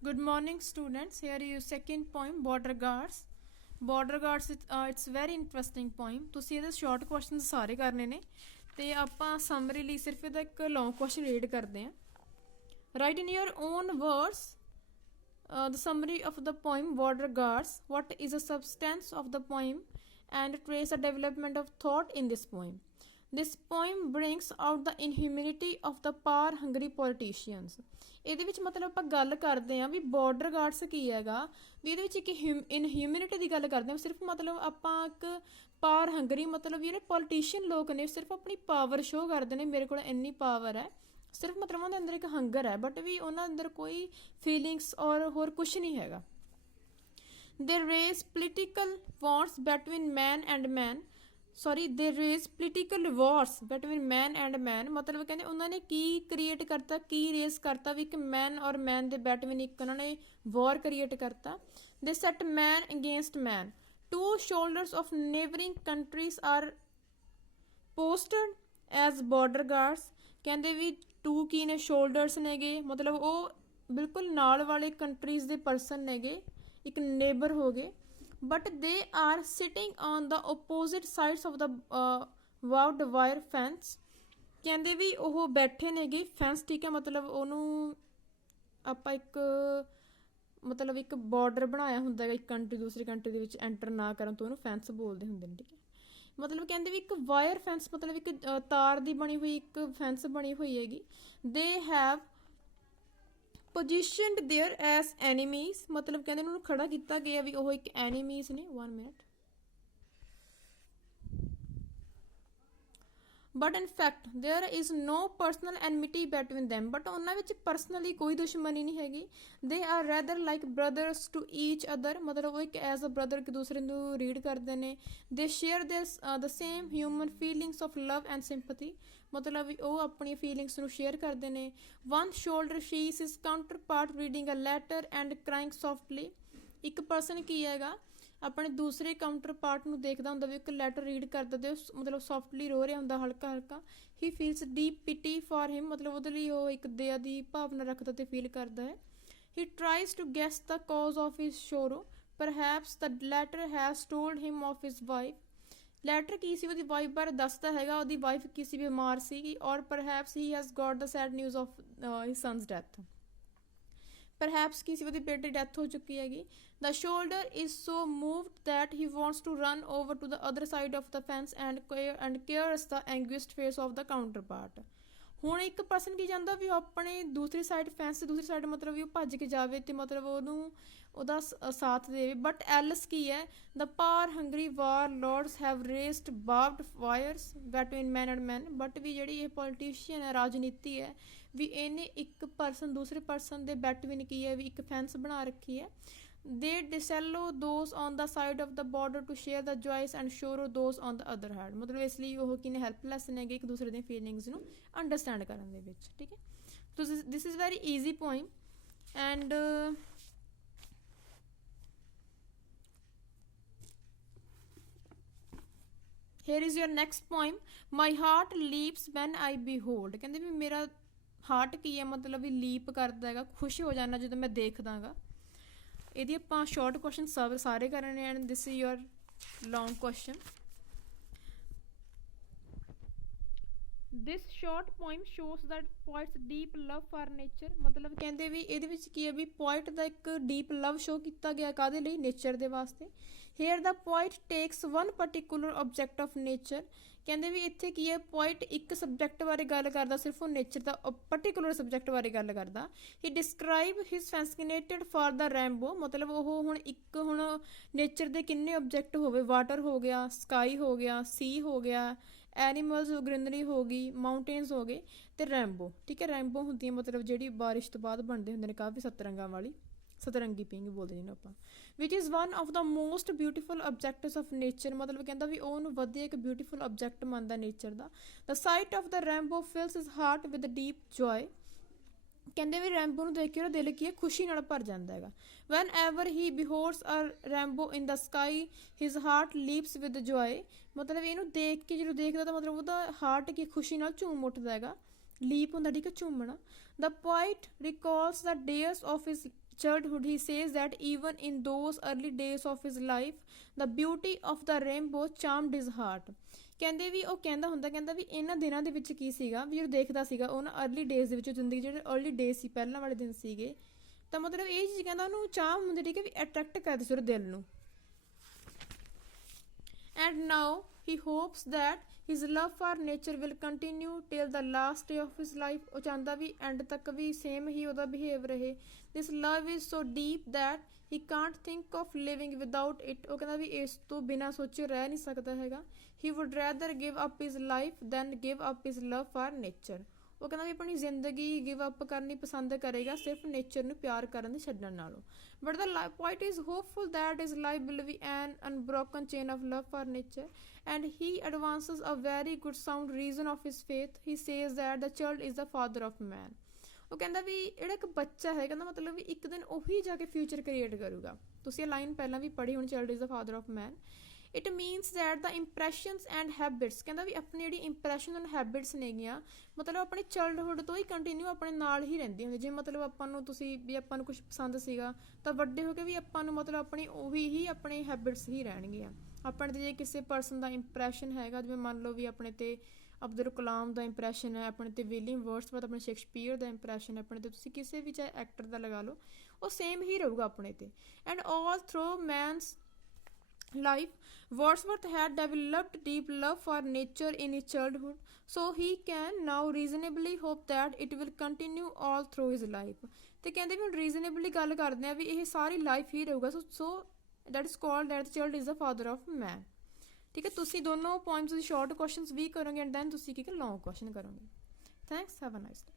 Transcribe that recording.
Good morning, students. Here is second poem, Border Guards. Border Guards, it's very interesting poem. ਤੁਸੀਂ ਇਹਦੇ short questions ਸਾਰੇ ਕਰਨੇ ਨੇ ਤੇ ਆਪਾਂ ਸਮਰੀ ਲਈ ਸਿਰਫ ਇਹਦਾ ਇੱਕ ਲੌਂਗ ਕੁਐਸਚਨ ਰੀਡ ਕਰਦੇ ਹਾਂ. Write in your own words the summary of the poem Border Guards. What is the substance of the poem and trace the development of thought in this poem. This poem brings out the inhumanity of the power hungry politicians. ਇਹਦੇ ਵਿੱਚ ਮਤਲਬ ਆਪਾਂ ਗੱਲ ਕਰਦੇ ਹਾਂ ਵੀ border guards ਕੀ ਹੈਗਾ, ਵੀ ਇਹਦੇ ਵਿੱਚ ਇੱਕ ਇਨਹਿਊਮਿਨਿਟੀ ਦੀ ਗੱਲ ਕਰਦੇ ਹਾਂ. ਸਿਰਫ ਮਤਲਬ ਆਪਾਂ ਇੱਕ ਪਾਵਰ ਹੰਗਰੀ ਮਤਲਬ ਜਿਹੜੇ ਪੋਲੀਟੀਸ਼ੀਅਨ ਲੋਕ ਨੇ ਸਿਰਫ ਆਪਣੀ ਪਾਵਰ ਸ਼ੋਅ ਕਰਦੇ ਨੇ, ਮੇਰੇ ਕੋਲ ਇੰਨੀ ਪਾਵਰ ਹੈ, ਸਿਰਫ ਮਤਲਬ ਉਹਨਾਂ ਦੇ ਅੰਦਰ ਇੱਕ ਹੰਗਰ ਹੈ, ਬਟ ਵੀ ਉਹਨਾਂ ਅੰਦਰ ਕੋਈ ਫੀਲਿੰਗਸ ਔਰ ਹੋਰ ਕੁਛ ਨਹੀਂ ਹੈਗਾ. They raise political wars between man and man. They raise political wars between man and man. ਮਤਲਬ ਕਹਿੰਦੇ ਉਹਨਾਂ ਨੇ ਕੀ ਕ੍ਰੀਏਟ ਕਰਤਾ, ਕੀ ਰੇਸ ਕਰਤਾ ਵੀ ਇੱਕ ਮੈਨ ਔਰ ਮੈਨ ਦੇ ਬੈਟਵੀਨ ਇੱਕ ਉਹਨਾਂ ਨੇ ਵਾਰ ਕ੍ਰੀਏਟ ਕਰਤਾ. They set man against man. Two shoulders of neighboring countries are posted as border guards. ਕਹਿੰਦੇ ਵੀ ਟੂ ਕੀ ਨੇ, ਸ਼ੋਲਡਰਸ ਨੇਗੇ, ਮਤਲਬ ਉਹ ਬਿਲਕੁਲ ਨਾਲ ਵਾਲੇ ਕੰਟਰੀਜ਼ ਦੇ ਪਰਸਨ ਨੇਗੇ, ਇੱਕ ਨੇਬਰ ਹੋ ਗਏ, but they are sitting on the opposite sides of the ward wire fence. ਕਹਿੰਦੇ ਵੀ ਉਹ ਬੈਠੇ ਨੇਗੇ ਫੈਂਸ, ਠੀਕ ਹੈ, ਮਤਲਬ ਉਹਨੂੰ ਆਪਾਂ ਇੱਕ ਬਾਰਡਰ ਬਣਾਇਆ ਹੁੰਦਾ ਹੈ, ਇੱਕ ਕੰਟਰੀ ਦੂਸਰੀ ਕੰਟਰੀ ਦੇ ਵਿੱਚ ਐਂਟਰ ਨਾ ਕਰਨ ਤੋਂ ਉਹਨੂੰ ਫੈਂਸ ਬੋਲਦੇ ਹੁੰਦੇ ਨੇ, ਠੀਕ ਹੈ. ਮਤਲਬ ਕਹਿੰਦੇ ਵੀ ਇੱਕ ਵਾਇਰ ਫੈਂਸ ਮਤਲਬ ਇੱਕ ਤਾਰ ਦੀ ਬਣੀ ਹੋਈ ਇੱਕ ਫੈਂਸ ਬਣੀ ਹੋਈ ਹੈਗੀ. They have positioned there as enemies. ਮਤਲਬ ਕਹਿੰਦੇ ਉਹਨੂੰ ਖੜਾ ਕੀਤਾ ਗਿਆ ਵੀ ਉਹ ਇੱਕ ਐਨੀਮੀਜ਼ ਨੇ. 1 minute. But in fact there is no personal enmity between them. But ਉਹਨਾਂ ਵਿੱਚ ਪਰਸਨਲੀ ਕੋਈ ਦੁਸ਼ਮਣੀ ਨਹੀਂ ਹੈਗੀ. They are rather like brothers to each other. ਮਤਲਬ ਉਹ ਇੱਕ ਐਜ਼ ਅ ਬ੍ਰਦਰ ਇੱਕ ਦੂਸਰੇ ਨੂੰ ਰੀਡ ਕਰਦੇ ਨੇ. They share their the same human feelings of love and sympathy. ਮਤਲਬ ਵੀ ਉਹ ਆਪਣੀਆਂ ਫੀਲਿੰਗਸ ਨੂੰ ਸ਼ੇਅਰ ਕਰਦੇ ਨੇ. One soldier sees his counterpart reading a letter and crying softly. ਇੱਕ ਪਰਸਨ ਕੀ ਹੈਗਾ ਆਪਣੇ ਦੂਸਰੇ ਕਾਊਂਟਰ ਪਾਰਟ ਨੂੰ ਦੇਖਦਾ ਹੁੰਦਾ ਵੀ ਇੱਕ ਲੈਟਰ ਰੀਡ ਕਰਦਾ ਤੇ ਮਤਲਬ ਸੌਫਟਲੀ ਰੋ ਰਿਹਾ ਹੁੰਦਾ ਹਲਕਾ ਹਲਕਾ. He feels deep pity for him. ਮਤਲਬ ਉਹਦੇ ਲਈ ਉਹ ਇੱਕ ਦਇਆ ਦੀ ਭਾਵਨਾ ਰੱਖਦਾ ਤੇ ਫੀਲ ਕਰਦਾ ਹੈ. He tries to guess the cause of his sorrow. Perhaps the letter has told him of his wife. Letter ਕੀ ਸੀ, ਉਹਦੀ ਵਾਈਫ ਬਾਰੇ ਦੱਸਦਾ ਹੈਗਾ, ਉਹਦੀ ਵਾਈਫ ਕਿਸੇ ਬਿਮਾਰ ਸੀਗੀ. Or perhaps he has got the sad news of his son's death. Perhaps ਕੀ ਸੀ, ਉਹਦੀ ਬੇਟੇ ਦੀ ਡੈਥ ਹੋ ਚੁੱਕੀ ਹੈਗੀ. The shoulder is so moved that he wants to run over to the other side of the fence and cares the anguished face of the counterpart. ਹੁਣ ਇੱਕ person ਕੀ ਚਾਹੁੰਦਾ ਵੀ ਉਹ ਆਪਣੇ ਦੂਸਰੀ ਸਾਈਡ ਫੈਂਸ ਦੂਸਰੀ ਸਾਈਡ ਮਤਲਬ ਵੀ ਉਹ ਭੱਜ ਕੇ ਜਾਵੇ ਤੇ ਮਤਲਬ ਉਹਨੂੰ ਉਹਦਾ ਸਾਥ ਦੇਵੇ. ਬਟ ਐਲਸ ਕੀ ਹੈ, the power hungry war lords have raised barbed wires between man and man. But ਵੀ ਜਿਹੜੀ ਇਹ ਪੋਲੀਟੀਸ਼ੀਅਨ ਹੈ, ਰਾਜਨੀਤੀ ਹੈ, ਵੀ ਇਹਨੇ ਇੱਕ ਪਰਸਨ ਦੂਸਰੇ ਪਰਸਨ ਦੇ ਬਿਟਵੀਨ ਕੀ ਹੈ ਵੀ ਇੱਕ ਫੈਂਸ ਬਣਾ ਰੱਖੀ ਹੈ. They disallow those on the side of the border to share the joys and sorrow those on the other hand. ਮਤਲਬ ਇਸ ਲਈ ਉਹ ਕਿਨੇ ਹੈਲਪਲੈਸ ਨੇਗੇ ਇੱਕ ਦੂਸਰੇ ਦੀਆਂ ਫੀਲਿੰਗਸ ਨੂੰ ਅੰਡਰਸਟੈਂਡ ਕਰਨ ਦੇ ਵਿੱਚ, ਠੀਕ ਹੈ. So this is very easy poem and here is your next poem. My heart leaps when I behold. ਕਹਿੰਦੇ ਵੀ ਮੇਰਾ ਹਾਰਟ ਕੀ ਹੈ ਮਤਲਬ ਵੀ ਲੀਪ ਕਰਦਾ ਹੈਗਾ, ਖੁਸ਼ ਹੋ ਜਾਂਦਾ ਜਦੋਂ ਮੈਂ ਦੇਖਦਾ ਹੈਗਾ. ਇਹਦੀ ਆਪਾਂ ਸ਼ਾਰਟ ਕੁਐਸਚਨ ਸਾਰੇ ਕਰਨੇ and this is your long question. This short poem shows that poets deep love for nature. ਮਤਲਬ ਕਹਿੰਦੇ ਵੀ ਇਹਦੇ ਵਿੱਚ ਕੀ ਹੈ ਵੀ ਪੋਇਟ ਦਾ ਇੱਕ ਡੀਪ ਲਵ ਸ਼ੋ ਕੀਤਾ ਗਿਆ ਕਾਹਦੇ ਲਈ, ਨੇਚਰ ਦੇ ਵਾਸਤੇ. Here the poet takes one particular object of nature. ਕਹਿੰਦੇ ਵੀ ਇੱਥੇ ਕੀ ਹੈ ਪੋਇਟ ਇੱਕ ਸਬਜੈਕਟ ਬਾਰੇ ਗੱਲ ਕਰਦਾ, ਸਿਰਫ ਉਹ ਨੇਚਰ ਦਾ ਪਰਟੀਕੂਲਰ ਸਬਜੈਕਟ ਬਾਰੇ ਗੱਲ ਕਰਦਾ. He describe his fascinated for the rainbow. ਮਤਲਬ ਉਹ ਹੁਣ ਨੇਚਰ ਦੇ ਕਿੰਨੇ ਆਬਜੈਕਟ ਹੋਵੇ, ਵਾਟਰ ਹੋ ਗਿਆ, ਸਕਾਈ ਹੋ ਗਿਆ, ਸੀ ਹੋ ਗਿਆ, ਐਨੀਮਲਸ ਗ੍ਰੀਨਰੀ ਹੋ ਗਈ, ਮਾਊਂਟੇਨਸ ਹੋ ਗਏ ਤੇ ਰੈਂਬੋ, ਠੀਕ ਹੈ. ਰੈਂਬੋ ਹੁੰਦੀ ਹੈ ਮਤਲਬ ਜਿਹੜੀ ਬਾਰਿਸ਼ ਤੋਂ ਬਾਅਦ ਬਣਦੇ ਹੁੰਦੇ ਨੇ ਕਾਫੀ ਸਤਰੰਗਾਂ ਵਾਲੀ, ਸਤਰੰਗੀ ਪਿੰਗ ਬੋਲਦੇ ਜਿਹਨੂੰ ਆਪਾਂ, which is one of the most beautiful objects of nature. ਮਤਲਬ ਕਹਿੰਦਾ ਵੀ ਉਹਨੂੰ ਵਧੀਆ ਇੱਕ ਬਿਊਟੀਫੁਲ ਆਬਜੈਕਟ ਮੰਨਦਾ ਨੇਚਰ ਦਾ. The sight of the rainbow fills his heart with deep joy. ਕਹਿੰਦੇ ਵੀ ਰੈਂਬੋ ਨੂੰ ਦੇਖ ਕੇ ਉਹਦਾ ਦਿਲ ਕੀ ਹੈ ਖੁਸ਼ੀ ਨਾਲ ਭਰ ਜਾਂਦਾ ਹੈਗਾ. Whenever he beholds a rainbow in the sky his heart leaps with joy. ਮਤਲਬ ਇਹਨੂੰ ਦੇਖ ਕੇ ਜਦੋਂ ਦੇਖਦਾ ਤਾਂ ਮਤਲਬ ਉਹਦਾ ਹਾਰਟ ਕੀ ਖੁਸ਼ੀ ਨਾਲ ਝੂਮ ਉੱਠਦਾ ਹੈਗਾ. ਲੀਪ ਹੁੰਦਾ ਠੀਕ ਹੈ ਝੂਮਣਾ। The poet recalls the days of his childhood. He says that even in those early days of his life the beauty of the rainbow charmed his heart. ਕਹਿੰਦੇ ਵੀ ਉਹ ਕਹਿੰਦਾ ਹੁੰਦਾ ਕਹਿੰਦਾ ਵੀ ਇਹਨਾਂ ਦਿਨਾਂ ਦੇ ਵਿੱਚ ਕੀ ਸੀਗਾ ਵੀ ਉਹ ਦੇਖਦਾ ਸੀਗਾ ਉਹਨਾਂ ਅਰਲੀ ਡੇਜ਼ ਦੇ ਵਿੱਚ ਜ਼ਿੰਦਗੀ ਜਿਹੜੇ ਅਰਲੀ ਡੇਜ਼ ਸੀ ਪਹਿਲਾਂ ਵਾਲੇ ਦਿਨ ਸੀਗੇ ਤਾਂ ਮਤਲਬ ਇਹ ਚੀਜ਼ ਕਹਿੰਦਾ ਉਹਨੂੰ ਚਾਹ ਹੁੰਦੀ ਠੀਕ ਹੈ ਵੀ ਅਟਰੈਕਟ ਕਰਦੀ ਸੀ ਉਹਦੇ ਦਿਲ ਨੂੰ। And now he hopes that his love for nature will continue till the last day of his life. ਉਹ ਚਾਹੁੰਦਾ ਵੀ ਐਂਡ ਤੱਕ ਵੀ ਸੇਮ ਹੀ ਉਹਦਾ ਬਿਹੇਵ ਰਹੇ। This love is so deep that he can't think of living without it. ਉਹ ਕਹਿੰਦਾ ਵੀ ਇਸ ਤੋਂ ਬਿਨਾਂ ਸੋਚੇ ਰਹਿ ਨਹੀਂ ਸਕਦਾ ਹੈਗਾ। He would rather give up his life than give up his love for nature. ਉਹ ਕਹਿੰਦਾ ਵੀ ਆਪਣੀ ਜ਼ਿੰਦਗੀ ਗਿਵ ਅਪ ਕਰਨੀ ਪਸੰਦ ਕਰੇਗਾ ਸਿਰਫ ਨੇਚਰ ਨੂੰ ਪਿਆਰ ਕਰਨ ਦੇ ਛੱਡਣ ਨਾਲੋਂ। But the poet is hopeful that his life will be an unbroken chain of love for nature and he advances a very good sound reason of his faith. He says that the child is the father of man. ਉਹ ਕਹਿੰਦਾ ਵੀ ਜਿਹੜਾ ਇੱਕ ਬੱਚਾ ਹੈ ਕਹਿੰਦਾ ਮਤਲਬ ਵੀ ਇੱਕ ਦਿਨ ਉਹੀ ਜਾ ਕੇ ਫਿਊਚਰ ਕ੍ਰੀਏਟ ਕਰੂਗਾ। ਤੁਸੀਂ ਇਹ ਲਾਈਨ ਪਹਿਲਾਂ ਵੀ ਪੜ੍ਹੀ ਹੁਣ child is the father of man. It means that the impressions and habits ਕਹਿੰਦਾ ਵੀ ਆਪਣੀ ਜਿਹੜੀ ਇੰਪ੍ਰੈਸ਼ਨ ਐਂਡ ਹੈਬਿਟਸ ਨੇਗੀਆਂ ਮਤਲਬ ਆਪਣੀ ਚਾਈਲਡਹੁੱਡ ਤੋਂ ਹੀ ਕੰਟੀਨਿਊ ਆਪਣੇ ਨਾਲ ਹੀ ਰਹਿੰਦੀ ਹੁੰਦੀ। ਜੇ ਮਤਲਬ ਆਪਾਂ ਨੂੰ ਤੁਸੀਂ ਵੀ ਆਪਾਂ ਨੂੰ ਕੁਛ ਪਸੰਦ ਸੀਗਾ ਤਾਂ ਵੱਡੇ ਹੋ ਕੇ ਵੀ ਆਪਾਂ ਨੂੰ ਮਤਲਬ ਆਪਣੀ ਉਹੀ ਹੀ ਆਪਣੇ ਹੈਬਿਟਸ ਹੀ ਰਹਿਣਗੀਆਂ। ਆਪਣੇ 'ਤੇ ਜੇ ਕਿਸੇ ਪਰਸਨ ਦਾ ਇੰਪ੍ਰੈਸ਼ਨ ਹੈਗਾ ਜਿਵੇਂ ਮੰਨ ਲਓ ਵੀ ਆਪਣੇ 'ਤੇ ਅਬਦੁਲ ਕਲਾਮ ਦਾ ਇੰਪ੍ਰੈਸ਼ਨ ਹੈ, ਆਪਣੇ 'ਤੇ ਵਿਲੀਅਮ ਵਰਡਸਵਰਥ ਆਪਣੇ ਸ਼ੇਕਸਪੀਅਰ ਦਾ ਇੰਪ੍ਰੈਸ਼ਨ ਹੈ, ਆਪਣੇ 'ਤੇ ਤੁਸੀਂ ਕਿਸੇ ਵੀ ਚਾਹੇ ਐਕਟਰ ਦਾ ਲਗਾ ਲਓ ਉਹ ਸੇਮ ਹੀ ਰਹੂਗਾ ਆਪਣੇ 'ਤੇ। And all through men's life, Wordsworth had developed deep love for nature in his childhood, so he can now reasonably hope that it will continue all through his life. ਤੇ ਕਹਿੰਦੇ ਵੀ ਹੁਣ ਰੀਜ਼ਨੇਬਲੀ ਗੱਲ ਕਰਦੇ ਆ ਵੀ ਇਹ ਸਾਰੀ ਲਾਈਫ ਹੀ ਰਹੂਗਾ। So that is called that child is the father of man. ਠੀਕ ਹੈ ਤੁਸੀਂ ਦੋਨੋਂ ਪੋਇਮਸ ਦੀ ਸ਼ਾਰਟ ਕੁਐਸਚਨਸ ਵੀ ਕਰੋਗੇ ਐਂਡ ਦੈਨ ਤੁਸੀਂ ਕੀ ਲੌਂਗ ਕੁਐਸਚਨ ਕਰੋਗੇ। Thanks, have a nice day.